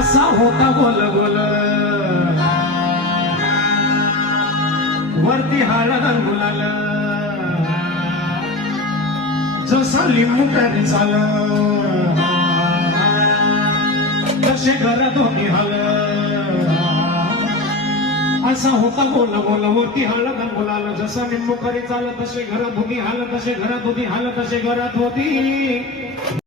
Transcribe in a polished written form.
असा होता गोल गोल वरती हळद गुलाल जसा लिंबू प्यारी झालं तसे घरात होती हल असा होता गोल गोल वरती हळद गुलाल जसा लिंबू करी चाल तसे घरात होती हाल तसे घरात होती हाल तसे घरात होती